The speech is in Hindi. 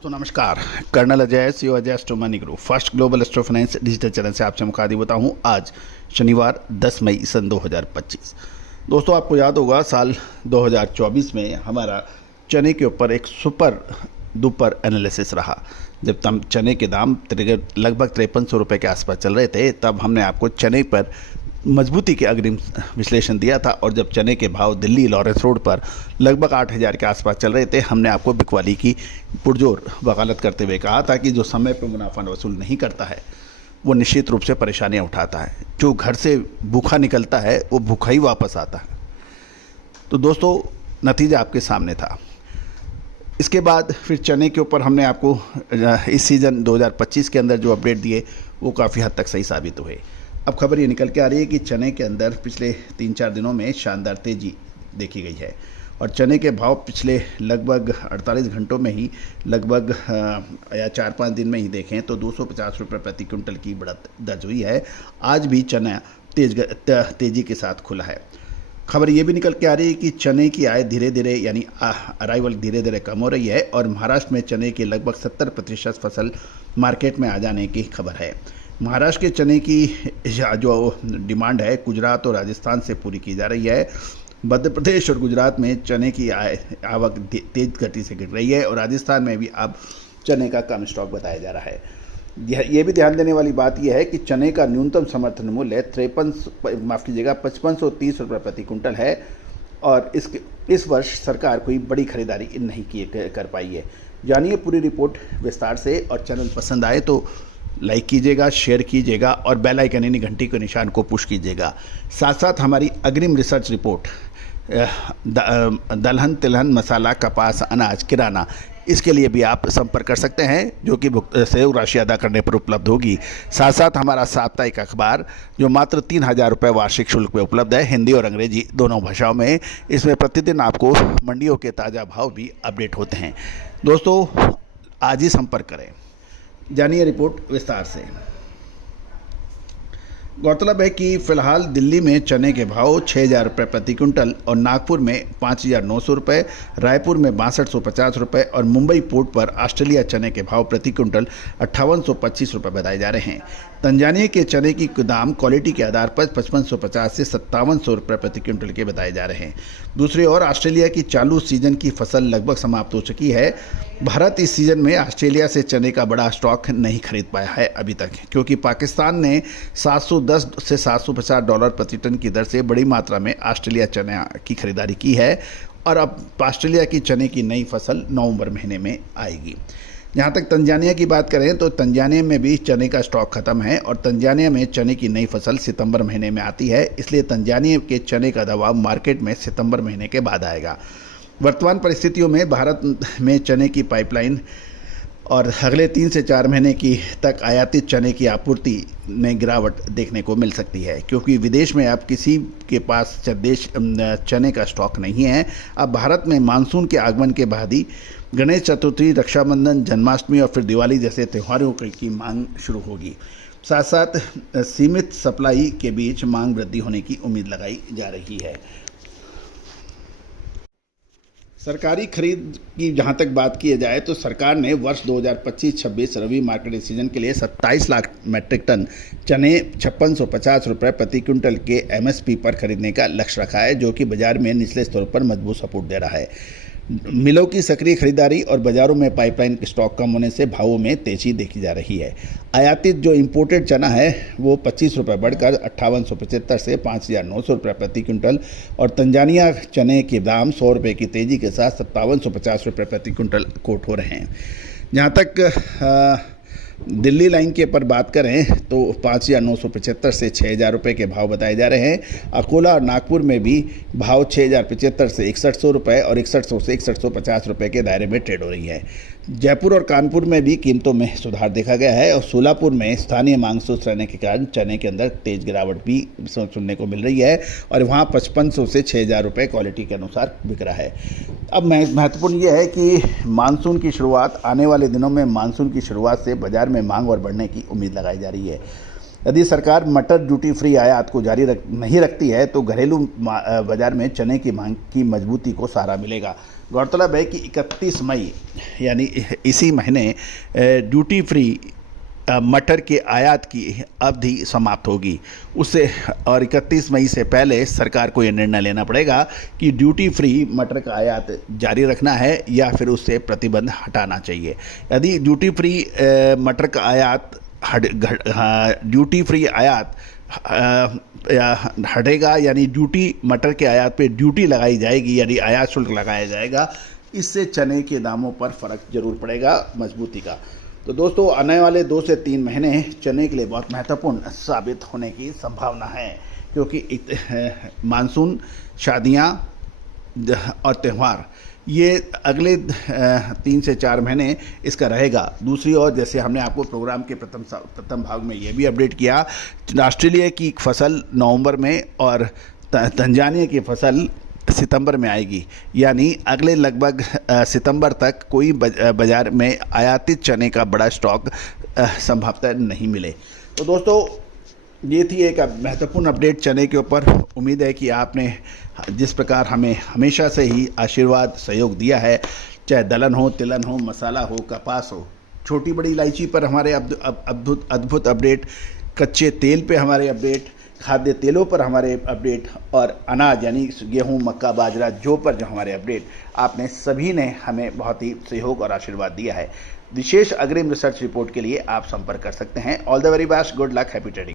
दोस्तों नमस्कार। Colonel Ajay CO Ajay astro money group first global astro finance digital channel से आपसे मुखातिब होता हूं। आज शनिवार 10 मई सन 2025। दोस्तों आपको याद होगा साल 2024 में हमारा चने के ऊपर एक सुपर डुपर एनालिसिस रहा। जब तब चने के दाम लगभग 5300 रुपये के आसपास चल रहे थे, तब हमने आपको चने पर मजबूती के अग्रिम विश्लेषण दिया था। और जब चने के भाव दिल्ली लॉरेंस रोड पर लगभग 8000 के आसपास चल रहे थे, हमने आपको बिकवाली की पुरजोर वकालत करते हुए कहा था कि जो समय पर मुनाफा वसूल नहीं करता है वो निश्चित रूप से परेशानियां उठाता है। जो घर से भूखा निकलता है वो भूखा ही वापस आता है। तो दोस्तों नतीजा आपके सामने था। इसके बाद फिर चने के ऊपर हमने आपको इस सीज़न 2025 के अंदर जो अपडेट दिए वो काफ़ी हद तक सही साबित हुए। अब खबर ये निकल के आ रही है कि चने के अंदर पिछले 3-4 दिनों में शानदार तेज़ी देखी गई है और चने के भाव पिछले लगभग 48 घंटों में ही लगभग या 4-5 दिन में ही देखें तो 250 रुपये प्रति क्विंटल की बढ़त दर्ज हुई है। आज भी चना तेज़ी के साथ खुला है। खबर ये भी निकल के आ रही है कि चने की आय धीरे धीरे यानी अराइवल धीरे धीरे कम हो रही है और महाराष्ट्र में चने की लगभग 70% फसल मार्केट में आ जाने की खबर है। महाराष्ट्र के चने की जो डिमांड है गुजरात और राजस्थान से पूरी की जा रही है। मध्य प्रदेश और गुजरात में चने की आवक तेज गति से गिर रही है और राजस्थान में भी अब चने का कम स्टॉक बताया जा रहा है। ये भी ध्यान देने वाली बात यह है कि चने का न्यूनतम समर्थन मूल्य 5530 रुपये प्रति कुंटल है और इस वर्ष सरकार कोई बड़ी खरीदारी नहीं कर पाई है। जानिए पूरी रिपोर्ट विस्तार से। और चैनल पसंद आए तो लाइक कीजिएगा, शेयर कीजिएगा और बेल आइकन यानी घंटी के निशान को पुश कीजिएगा। साथ साथ हमारी अग्रिम रिसर्च रिपोर्ट दलहन तिलहन मसाला कपास अनाज किराना इसके लिए भी आप संपर्क कर सकते हैं, जो कि सहयोग राशि अदा करने पर उपलब्ध होगी। साथ साथ हमारा साप्ताहिक अखबार जो मात्र 3000 रुपये वार्षिक शुल्क में उपलब्ध है, हिंदी और अंग्रेजी दोनों भाषाओं में। इसमें प्रतिदिन आपको मंडियों के ताज़ा भाव भी अपडेट होते हैं। दोस्तों आज ही संपर्क करें। जानिए रिपोर्ट विस्तार से। गौरतलब है कि फिलहाल दिल्ली में चने के भाव 6000 रुपये प्रति क्विंटल और नागपुर में 5900 रुपये, रायपुर में 6250 रुपये और मुंबई पोर्ट पर ऑस्ट्रेलिया चने के भाव प्रति क्विंटल 5825 रुपये बताए जा रहे हैं। तंजानिया के चने की दाम क्वालिटी के आधार पर 5550 से 5700 रुपये प्रति क्विंटल के बताए जा रहे हैं। दूसरी ओर ऑस्ट्रेलिया की चालू सीजन की फसल लगभग समाप्त हो चुकी है। भारत इस सीजन में ऑस्ट्रेलिया से चने का बड़ा स्टॉक नहीं खरीद पाया है अभी तक, क्योंकि पाकिस्तान ने 710 से $750 प्रति टन की दर से बड़ी मात्रा में ऑस्ट्रेलिया चने की खरीदारी की है और अब ऑस्ट्रेलिया की चने की नई फसल नवंबर महीने में आएगी। जहाँ तक तंजानिया की बात करें तो तंजानिया में भी चने का स्टॉक खत्म है और तंजानिया में चने की नई फसल सितंबर महीने में आती है, इसलिए तंजानिया के चने का दबाव मार्केट में सितंबर महीने के बाद आएगा। वर्तमान परिस्थितियों में भारत में चने की पाइपलाइन और अगले 3 से 4 महीने की तक आयातित चने की आपूर्ति में गिरावट देखने को मिल सकती है, क्योंकि विदेश में अब किसी के पास चने का स्टॉक नहीं है। अब भारत में मानसून के आगमन के बाद ही गणेश चतुर्थी, रक्षाबंधन, जन्माष्टमी और फिर दिवाली जैसे त्योहारों की मांग शुरू होगी। साथ साथ सीमित सप्लाई के बीच मांग वृद्धि होने की उम्मीद लगाई जा रही है। सरकारी खरीद की जहां तक बात की जाए तो सरकार ने वर्ष 2025-26 रबी मार्केटिंग सीजन के लिए 27 लाख मीट्रिक टन चने 5650 रुपये प्रति क्विंटल के एमएसपी पर खरीदने का लक्ष्य रखा है, जो कि बाजार में निचले स्तर पर मजबूत सपोर्ट दे रहा है। मिलों की सक्रिय खरीदारी और बाजारों में पाइपलाइन स्टॉक कम होने से भावों में तेजी देखी जा रही है। आयातित जो इंपोर्टेड चना है वो 25 रुपये बढ़कर 5875 से 5900 रुपये प्रति क्विंटल और तंजानिया चने के दाम 100 रुपये की तेज़ी के साथ 5750 रुपये प्रति क्विंटल कोट हो रहे हैं। जहाँ तक दिल्ली लाइन के पर बात करें तो 5975 से 6000 रुपये के भाव बताए जा रहे हैं। अकोला और नागपुर में भी भाव 6075 से 6100 रुपये और 6100 से 6150 रुपये के दायरे में ट्रेड हो रही है। जयपुर और कानपुर में भी कीमतों में सुधार देखा गया है और सोलापुर में स्थानीय मांग सुस्त रहने के कारण चने के अंदर तेज गिरावट भी सुनने को मिल रही है और वहाँ 5500 से 6000 रुपये क्वालिटी के अनुसार बिक रहा है। अब महत्वपूर्ण ये है कि मानसून की शुरुआत, आने वाले दिनों में मानसून की शुरुआत से बाजार में मांग और बढ़ने की उम्मीद लगाई जा रही है। यदि सरकार मटर ड्यूटी फ्री आयात को जारी नहीं रखती है तो घरेलू बाजार में चने की मांग की मजबूती को सहारा मिलेगा। गौरतलब है कि 31 मई यानी इसी महीने ड्यूटी फ्री मटर के आयात की अवधि समाप्त होगी उससे, और 31 मई से पहले सरकार को यह निर्णय लेना पड़ेगा कि ड्यूटी फ्री मटर का आयात जारी रखना है या फिर उससे प्रतिबंध हटाना चाहिए। यदि ड्यूटी फ्री मटर का आयात ड्यूटी फ्री आयात हटेगा, यानी ड्यूटी मटर के आयात पे ड्यूटी लगाई जाएगी, यानी आयात शुल्क लगाया जाएगा, इससे चने के दामों पर फर्क जरूर पड़ेगा मजबूती का। तो दोस्तों आने वाले 2 से 3 महीने चने के लिए बहुत महत्वपूर्ण साबित होने की संभावना है, क्योंकि मानसून, शादियां और त्यौहार ये अगले 3 से 4 महीने इसका रहेगा। दूसरी ओर जैसे हमने आपको प्रोग्राम के प्रथम भाग में ये भी अपडेट किया, ऑस्ट्रेलिया की फसल नवंबर में और तंजानिया की फसल सितंबर में आएगी, यानी अगले लगभग सितंबर तक कोई बाज़ार में आयातित चने का बड़ा स्टॉक संभवतः नहीं मिले। तो दोस्तों ये थी एक महत्वपूर्ण अपडेट चने के ऊपर। उम्मीद है कि आपने जिस प्रकार हमें हमेशा से ही आशीर्वाद सहयोग दिया है, चाहे दलहन हो, तिलहन हो, मसाला हो, कपास हो, छोटी बड़ी इलायची पर हमारे अद्भुत अपडेट, कच्चे तेल पे हमारे अपडेट, खाद्य तेलों पर हमारे अपडेट और अनाज यानी गेहूं, मक्का, बाजरा, जौ पर जो हमारे अपडेट, आपने सभी ने हमें बहुत ही सहयोग और आशीर्वाद दिया है। विशेष अग्रिम रिसर्च रिपोर्ट के लिए आप संपर्क कर सकते हैं। All the very best, good luck, happy trading.